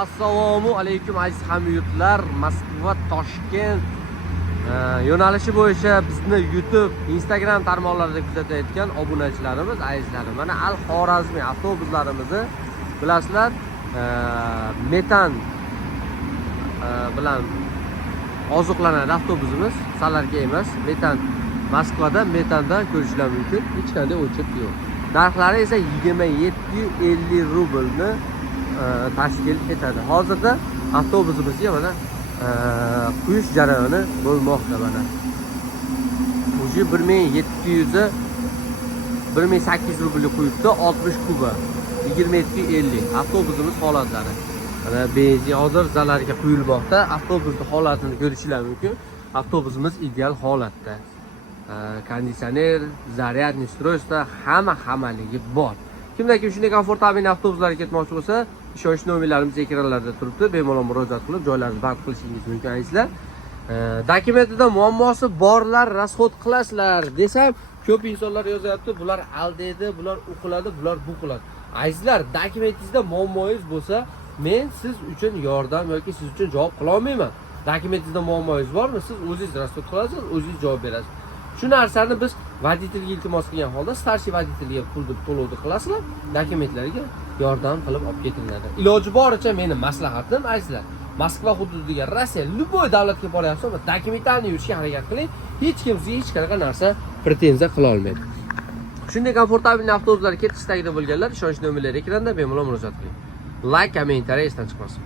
Assalomu alaykum aziz hamyurtlar. Moskva Toshkent yo'nalishi bo'yicha bizni YouTube, Instagram tarmoqlarida kuzatayotgan obunachilarimiz, azizlarim. Mana Al-Xorazmiy avtobuslarimizni bilasizlar, metan bilan oziqlanadi avtobusimiz. Salarga emas, metan. Moskvada metandan ko'rishlar mumkin. Hech qanday o'chib yo'q. Narxlari esa 2750 rublni tashkil etadi. Hozirda avtobusimizga mana quyish jarayoni bo'lmoqda. Mana uji 1700 1800 rubl quyibdi, 60 kuba 2750 avtobusimiz holatlari. Mana benzin hozir zalariga quyilmoqda. Avtobusning holatini ko'rishlar mumkin. Avtobusimiz ideal holatda. Konditsioner, zaryadniy ustroyство hammaligi bor. Kimdaki shunday komfortabil avtobuslarga ketmoqchi bo'lsa, ishonch nomerlarimiz ekranlarda turibdi. Bemalol murojaat qilib joylarni band qilishingiz mumkin azizlar. Dokumentida muammosi borlar rasxod qilasizlar desam, ko'p insonlar yozyapti, bular aldaydi, bular u qiladi, bular bu qiladi. Azizlar, dokumentingizda muammoingiz bo'lsa, men siz uchun yordam yoki siz uchun javob qila olmayman. Dokumentingizda muammoingiz bormi? Siz o'zingiz rasxod qilasiz, o'zingiz javob berasiz. Shu narsani biz voditelga iltimos qilgan holda starshi voditelga pulni to'lovni qilasizlar, dokumentlarga yordam qilib olib ketiladi. Iloji boricha meni maslahatim azizlar, Moskva hududiga, Rossiya, любой davlatga boryapsiz, dokumentalni yurishga harakat qiling. Hech kim sizga hech qanaqa narsa pretenziya qila olmaydi. Shunday komfortabil avtobuslar ketish istagida bo'lganlar ishonch nomerlari ekranda bemalol murojaat qiling. Like, kommentariy esdan chiqmasin.